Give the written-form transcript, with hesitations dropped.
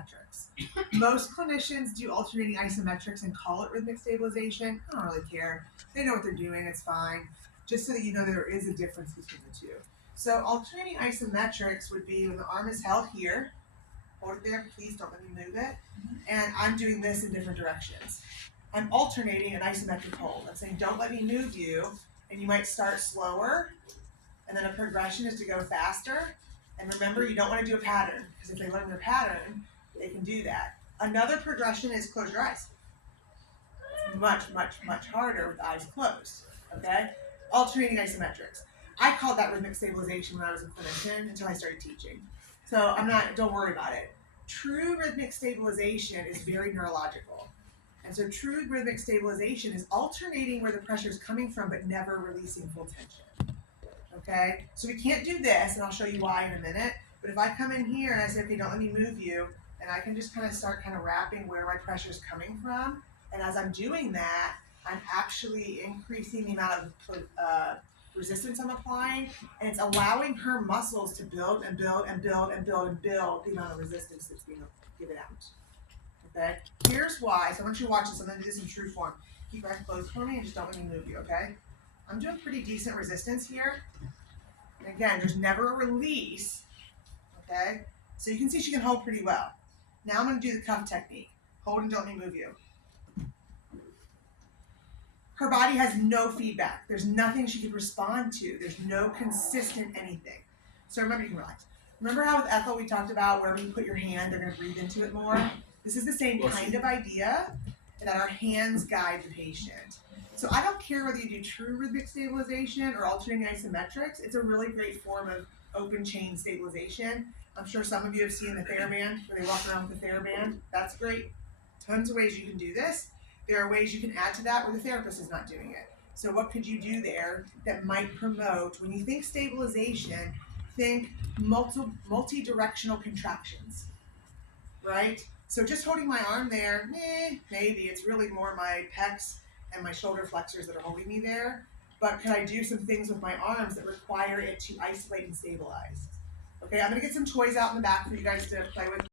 isometrics. Most clinicians do alternating isometrics and call it rhythmic stabilization. I don't really care. They know what they're doing, it's fine. Just so that you know there is a difference between the two. So alternating isometrics would be when the arm is held here. Hold it there, please don't let me move it. And I'm doing this in different directions. I'm alternating an isometric hold. I'm saying don't let me move you, and you might start slower, and then a progression is to go faster. And remember, you don't want to do a pattern, because if they learn their pattern, they can do that. Another progression is close your eyes. It's much, much, much harder with eyes closed, okay? Alternating isometrics. I called that rhythmic stabilization when I was a clinician until I started teaching. So don't worry about it. True rhythmic stabilization is very neurological. And so true rhythmic stabilization is alternating where the pressure is coming from, but never releasing full tension. Okay, so we can't do this, and I'll show you why in a minute. But if I come in here and I say, okay, don't let me move you, and I can just kind of start wrapping where my pressure is coming from. And as I'm doing that, I'm actually increasing the amount of resistance I'm applying, and it's allowing her muscles to build and build and build and build and build the amount of resistance that's being given out. Okay, here's why. So I want you to watch this. I'm going to do this in true form. Keep your eyes closed for me and just don't let me move you, okay? I'm doing pretty decent resistance here. And again, there's never a release, okay? So you can see she can hold pretty well. Now I'm going to do the cuff technique. Hold and don't let me move you. Her body has no feedback. There's nothing she can respond to. There's no consistent anything. So remember, you can relax. Remember how with Ethel we talked about wherever you put your hand, they're going to breathe into it more? This is the same kind of idea, that our hands guide the patient. So I don't care whether you do true rhythmic stabilization or alternating isometrics. It's a really great form of open chain stabilization. I'm sure some of you have seen the TherBand, where they walk around with the TherBand. That's great. Tons of ways you can do this. There are ways you can add to that where the therapist is not doing it. So what could you do there that might promote, when you think stabilization, think multi-directional contractions, right? So just holding my arm there, maybe. It's really more my pecs and my shoulder flexors that are holding me there. But can I do some things with my arms that require it to isolate and stabilize? Okay, I'm going to get some toys out in the back for you guys to play with.